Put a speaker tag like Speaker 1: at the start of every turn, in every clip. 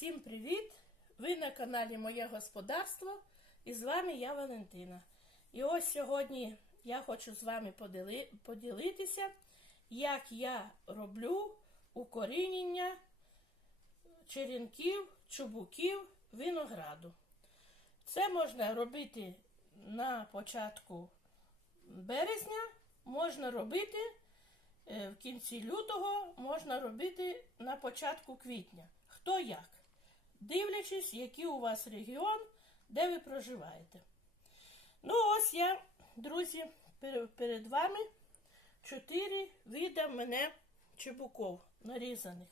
Speaker 1: Всім привіт! Ви на каналі Моє Господарство і з вами я Валентина. І ось сьогодні я хочу з вами поділи- поділитися, як я роблю укорінення черенків, чубуків винограду. Це можна робити на початку березня, можна робити е, в кінці лютого, можна робити на початку квітня. Хто як? Дивлячись, який у вас регіон, де ви проживаєте. Ну, ось я, друзі, перед вами чотири вида мене чебуков нарізаних.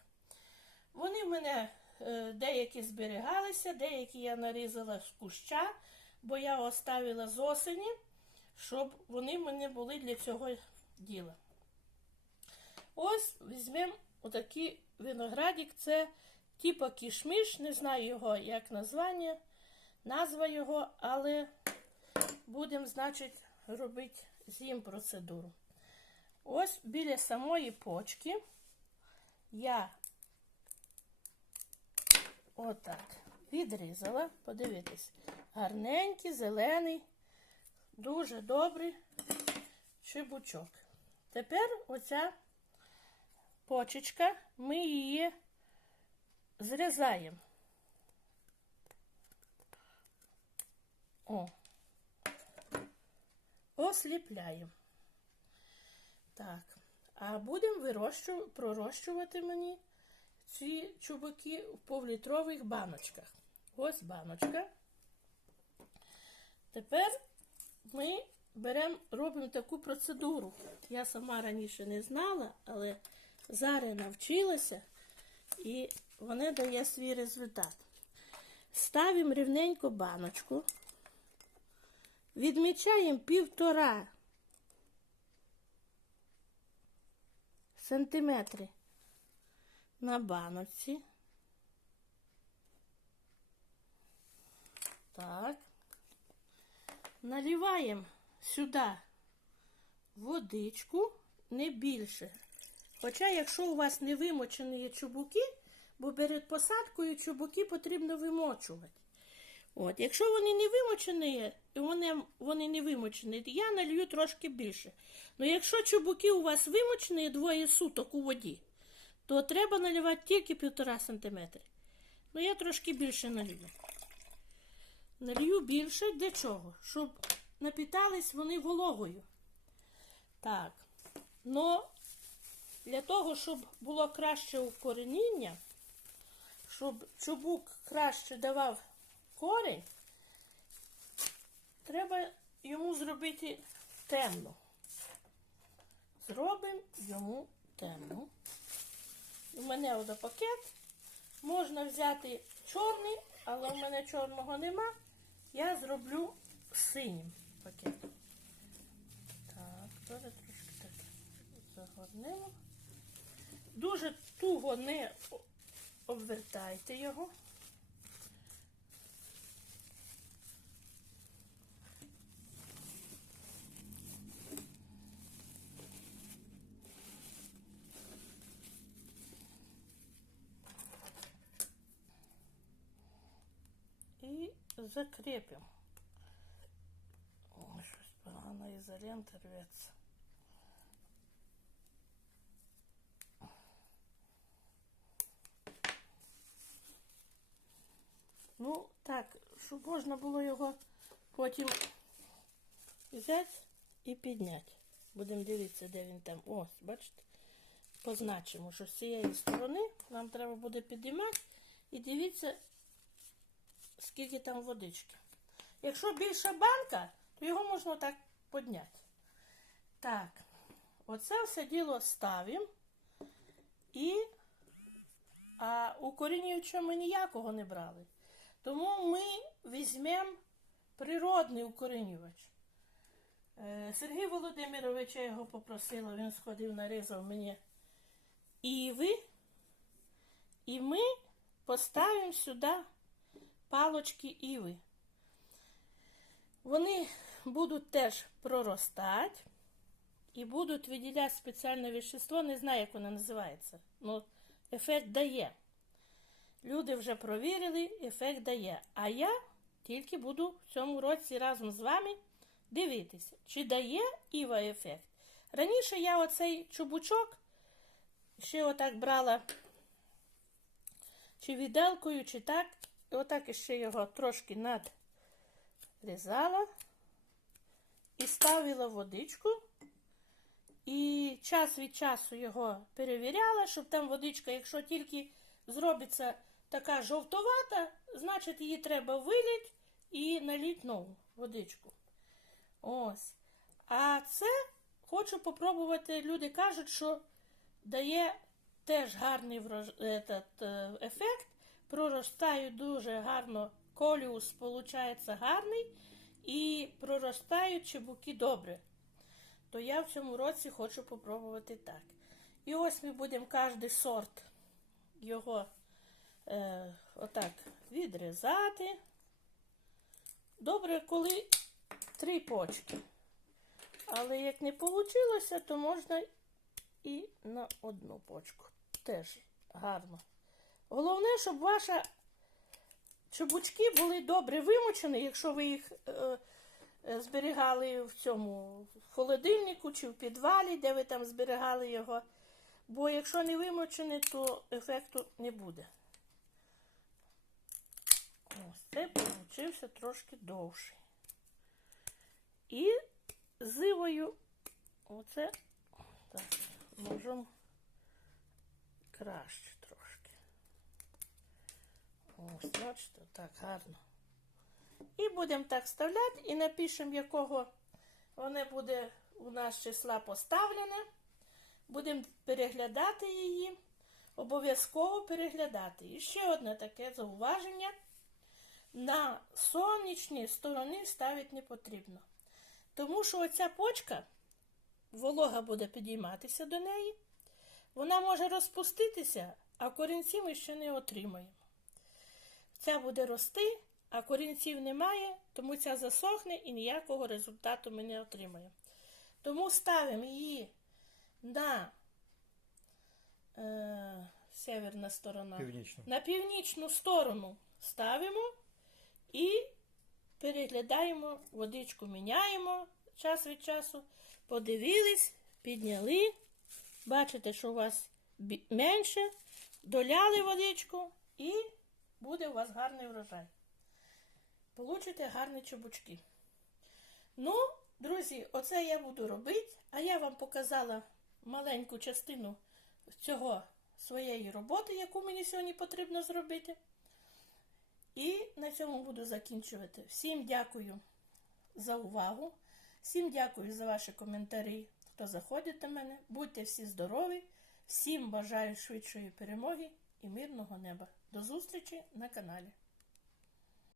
Speaker 1: Вони в мене е, деякі зберігалися, деякі я нарізала з куща, бо я оставила з осені, щоб вони в мене були для цього діла. Ось візьмемо отакий виноградик. Це типа кішмиш, не знаю його як названня, назва його, але будемо, значить, робити з ним процедуру. Ось біля самої почки я отак відрізала, подивитись, гарненький, зелений, дуже добрий чебучок. Тепер оця почечка, ми її зрізаємо. О. Осліпляємо. Так. А будемо пророщувати мені ці чубуки в повлітрових баночках. Ось баночка. Тепер ми беремо, робимо таку процедуру. Я сама раніше не знала, але зараз навчилася і вона дає свій результат. Ставимо рівненько баночку, відмічаємо півтора сантиметри на баночці. Так. Наливаємо сюди водичку, не більше. Хоча, якщо у вас не вимочені чубуки, бо перед посадкою чубуки потрібно вимочувати. От, якщо вони не вимочені, вони, вони не вимочені, я налью трошки більше. Ну якщо чубуки у вас вимочені двоє суток у воді, то треба наливати тільки півтора сантиметри. Ну я трошки більше налью. Налью більше для чого? Щоб напітались вони вологою. Так. Но для того, щоб було краще укореніння, щоб чубук краще давав корінь, треба йому зробити темно. Зробимо йому темну. У мене один пакет. Можна взяти чорний, але в мене чорного нема. Я зроблю синім пакетом. Так, зараз трошки так загорнемо. Дуже туго не обвертайте його. І закріпимо. Ой, щось погано ізолента рветься. Ну, так, щоб можна було його потім взяти і підняти. Будемо дивитися, де він там. Ось, бачите? Позначимо, що з цієї сторони нам треба буде підіймати і дивіться, скільки там водички. Якщо більша банка, то його можна так підняти. Так, оце все діло ставимо. І а укорінюючого ми ніякого не брали. Тому ми візьмемо природний укорінювач. Е, Сергій Володимирович, я його попросила, він сходив, нарізав мені іви. І ми поставимо сюди палочки іви. Вони будуть теж проростати і будуть виділяти спеціальне вещество, не знаю, як воно називається. Ну, ефект дає. Люди вже провірили, ефект дає. А я тільки буду в цьому році разом з вами дивитися, чи дає Іва ефект. Раніше я оцей чубучок ще отак брала чи віделкою, чи так. І отак ще його трошки надрізала і ставила водичку. І час від часу його перевіряла, щоб там водичка, якщо тільки зробиться така жовтовата, значить її треба вилити і налити нову водичку. Ось. А це хочу попробувати. Люди кажуть, що дає теж гарний врож... этот, е, ефект. Проростають дуже гарно, коліус виходить гарний, і проростають чебуки добре. То я в цьому році хочу попробувати так. І ось ми будемо кожен сорт його е, отак відрізати. Добре, коли три почки. Але як не вийшло, то можна і на одну почку. Теж гарно. Головне, щоб ваша чубучки були добре вимочені, якщо ви їх е, е, зберігали в цьому холодильнику чи в підвалі, де ви там зберігали його. Бо якщо не вимочені, то ефекту не буде. Ось це получився трошки довший. І зивою оце так, можемо краще трошки. Ось, бачите, так гарно. І будемо так вставляти і напишемо, якого воно буде у нас числа поставлене. Будемо переглядати її. Обов'язково переглядати. І ще одне таке зауваження. На сонячній стороні ставити не потрібно. Тому що оця почка, волога буде підійматися до неї, вона може розпуститися, а корінці ми ще не отримаємо. Ця буде рости, а корінців немає, тому ця засохне і ніякого результату ми не отримаємо. Тому ставимо її на е, северна сторона.
Speaker 2: Північно.
Speaker 1: На північну сторону ставимо і переглядаємо, водичку міняємо час від часу. Подивились, підняли. Бачите, що у вас менше, доляли водичку і буде у вас гарний врожай. Получите гарні чубучки. Ну, друзі, оце я буду робити, а я вам показала маленьку частину цього своєї роботи, яку мені сьогодні потрібно зробити. І на цьому буду закінчувати. Всім дякую за увагу. Всім дякую за ваші коментарі, хто заходить до мене. Будьте всі здорові. Всім бажаю швидшої перемоги і мирного неба. До зустрічі на каналі.